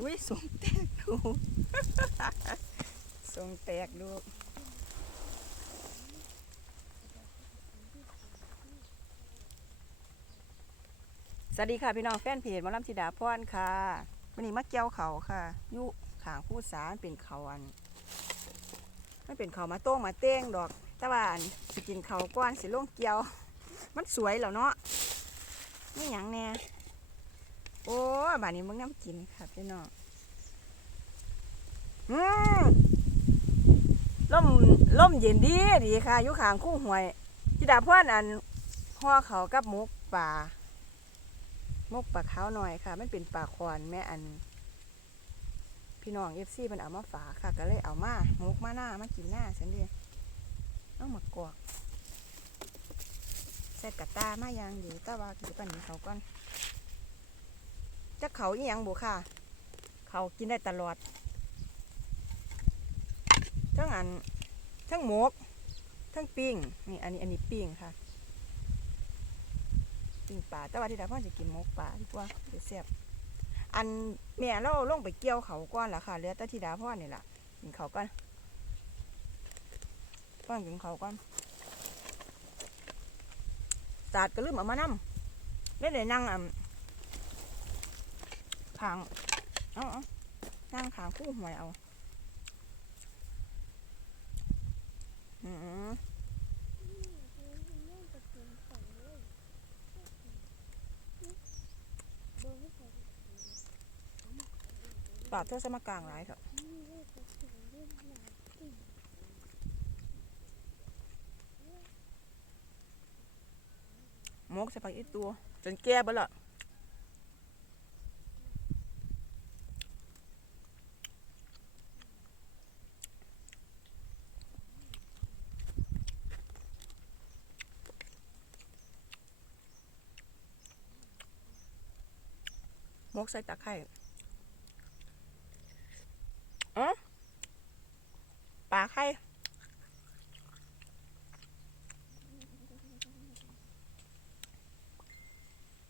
อุ้ยสงแตกดูสงแตกดูสวัสดีค่ะพี่น้องแฟนเพจมอลำธิดาพรค่ะวันนี้มาเกี่ยวเขาค่ะ ยุขางผู้สารเป็นเขาอันไมันเป็นเขามาโต้งมาเต้งดอกต่ว่าอันสิกินเขาก้อนสิลงเกี่ยว มันสวยแล้วเนาะนี่หยังแน่ โอ้บานนี้มึงน้ำกินค่ะพี่น้องอืมล่มล่มเย็นดีดีค่ะอยู่ขางคู่หวยจิดาพ่อนอันห่อเขากับมุกป่ามุกป่าขาวหน่อยค่ะ มันเป็นป่าคอนแม่อัน พี่น้องเอฟซีมันเอามาฝาค่ะ ก็เลยเอามามุกมาหน้ามากินหน้าฉันเดียเอามากอกใส่กระตามายังอยู่ต่ว่าอยู่ปันนี้เขาก่อน จะเขาอีหยังบุค่ะ เขากินได้ตลอดทั้งอันทั้งหมกทั้งปิ้งนี่อันนี้อันนี้ปิ้งค่ะปิ้งปลาแต่ว่าที่ดาพ่อจะกินหมกปลาดีกว่าเดี๋ยวเสียบอันแม่เราลงไปเกี่ยวเขาก่อนละค่ะเหลือแต่ที่ดาพ่อนี่แหละกินเขาก่อนก่อนกินเขาก่อนศาสตร์ก็ลืมเอามานำได้เลยนั่งอ่ำ ขางเอาเอานั่งขางคู่หวยเอาอืมปากเธอสมากลางหลายเถอะมกใส่ผักอีตัว จนแก่บ่ละ มกใส่ตะไคร้อ๋อปลาไข่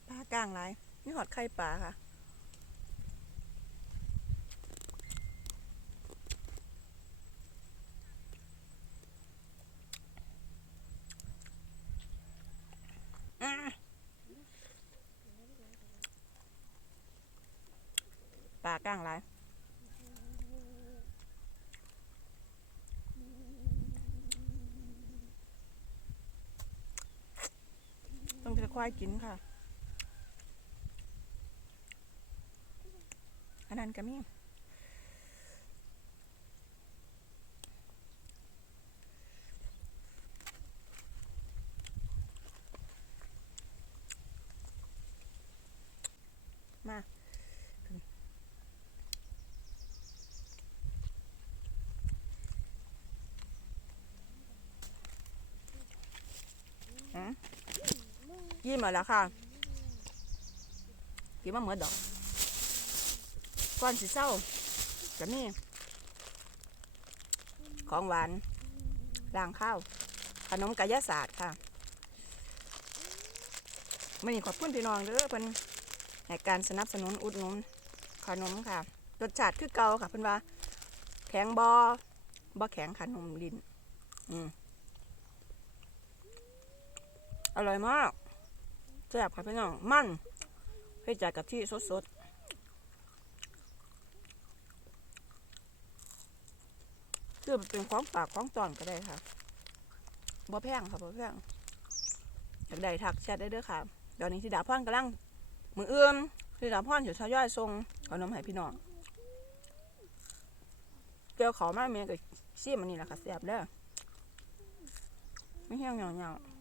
ปลากลางไรนี่หอดไข่ปลาค่ะปลา กลางหลายต้องจะควายกินค่ะ อันนั้นก็มีมาฮะ ยิ้มมาแล้วค่ะกินมาเหมือนดอกก่อนสิเศร้าจะมีของหวานลางข้าว ขนมกายศาสตร์ค่ะมื่อนี้ขอบคุณพี่น้องเด้อเพิ่นให้การสนับสนุนอุดหนุนขนมค่ะรสชาติคือเก่าค่ะเพิ่นว่า แข็งบอบอแข็งขนมดินอืมอร่อยมาก แซ่บค่ะพี่น้อง มันเพื่อจากกับที่สดๆคือเป็นของฝากของตอนก็ได้ค่ะบ่แพงค่ะบ่แพงอยากได้ทักแชทได้เด้อค่ะเดี๋ยวนี้ที่ดาพ่อนกำลังมือเอื้อมที่ดาพ่อนอยู่ทยอยส่งขนมให้พี่น้องเกี่ยวขามาเมียกับซีมันนี่แหละค่ะแซ่บเด้อไม่เหี่ยวเหงาๆ